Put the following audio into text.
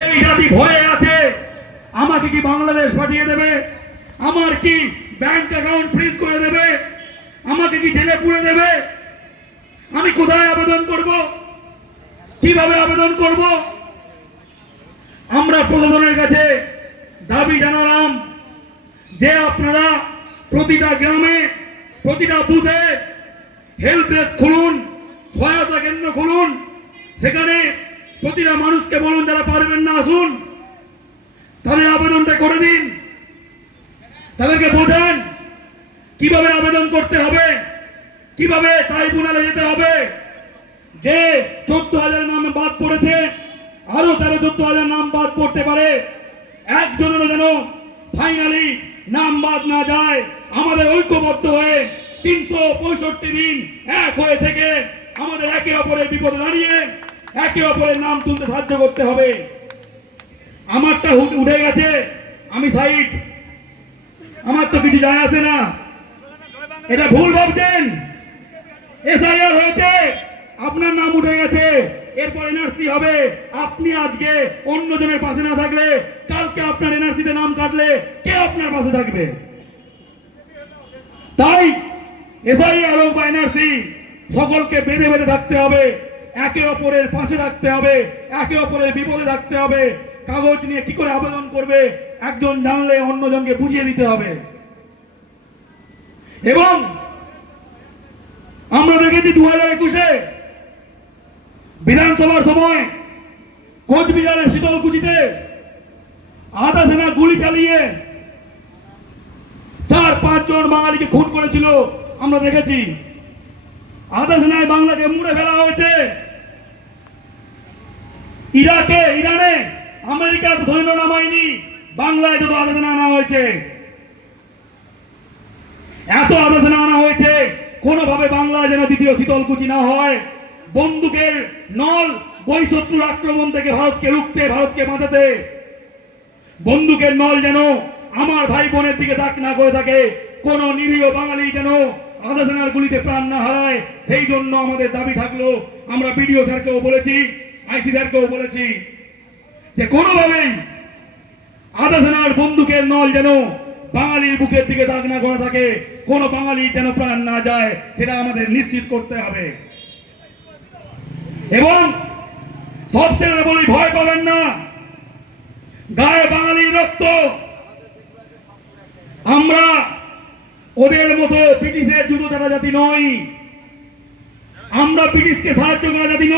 এই জাতি ভয়ে আছে, আমাকে কি বাংলাদেশ পাঠিয়ে দেবে, আমার কি ব্যাংক অ্যাকাউন্ট ফ্রিজ করে দেবে, আমাকে কি জেলে পুরে দেবে, আমি কোথায় আবেদন করব, কিভাবে আবেদন করব? আমরা প্রশাসনের কাছে দাবি জানালাম যে আপনারা প্রতিটা গ্রামে প্রতিটা বুথে হেল্প ডেস্ক খুলুন, সহায়তা কেন্দ্র খুলুন, সেখানে প্রতিটা মানুষকে বলুন যারা পারবেন না আসুন, তাদের আবেদনটা করে দিন, তাদেরকে বোঝান কিভাবে আবেদন করতে হবে, কিভাবে ট্রাইব্যুনালে যেতে হবে। যে 14,000 নাম বাদ পড়েছে, আরো 13-14,000 নাম বাদ পড়তে পারে, একজনেরও যেন ফাইনালি নাম বাদ না যায়। আমাদের ঐক্যবদ্ধ হয়ে 365 দিন এক হয়ে থেকে আমাদের একে অপরের বিপদে দাঁড়িয়ে একে অপরের নাম তুলতে সাহায্য করতে হবে। আমারটা উঠে গেছে, আমি সাইড, আমার তো কিছু যায় আসে না। এটা ভুল ভাবছেন, এসআইআর হয়েছে, আপনার নাম উঠে গেছে, এরপর এনআরসি হবে। আপনি আজকে অন্যজনের পাশে না থাকলে কালকে আপনার এনআরসিতে নাম কাটলে কে আপনার পাশে থাকবে? তাই এসআইআর হোক বা এনআরসি, সকলকে বেঁধে বেঁধে থাকতে হবে, একে অপরের পাশে থাকতে হবে, একে অপরের বিপদে থাকতে হবে। কাগজ নিয়ে কি করে আবেদন করবে একজন জানলে অন্যজনকে বুঝিয়ে দিতে হবে। এবং আমরা দেখেছি 2021-এ বিধানসভার সময় কোচবিহারের শীতলকুচিতে আধা সেনা গুলি চালিয়ে 4-5 জন বাঙালিকে খুন করেছিল, আমরা দেখেছি। আধা সেনায় বাংলাকে মুড়ে ফেলা হয়েছে। ইরানে আমেরিকার সৈন্য নামায়নি, বাংলায় যত আধা সেনা আনা হয়েছে, এত আধা সেনা আনা হয়েছে কোনোভাবে বাংলায় যেন দ্বিতীয় শীতলকুচি না হয়। বন্দুকের নল বহিঃশত্রুর আক্রমণ থেকে ভারতকে রুখতে, ভারতকে বাঁচাতে বন্দুকের নল যেন আমার ভাই বোনের দিকে তাক না করে থাকে, কোন নিরীহ বাঙালি যেন আধা সেনার গুলিতে প্রাণ না হারায়। সেই জন্য আমাদের দাবি থাকলো, আমরা বিডিও স্যারকেও বলেছি, আইসি স্যারকেও বলেছি যে কোনোভাবেই আধা সেনার বন্দুকের নল যেন বাঙালির বুকের দিকে দাগ না করা থাকে, কোন বাঙালির যেন প্রাণ না যায়, সেটা আমাদের নিশ্চিত করতে হবে। এবং সব ছেলেরা বলি, ভয় পাবেন না, গায়ে বাঙালির রক্ত। আমরা ওদের মতো ব্রিটিশের জুতো চাটা জাতি নই, আমরা ব্রিটিশকে সাহায্য করা জাতি নই।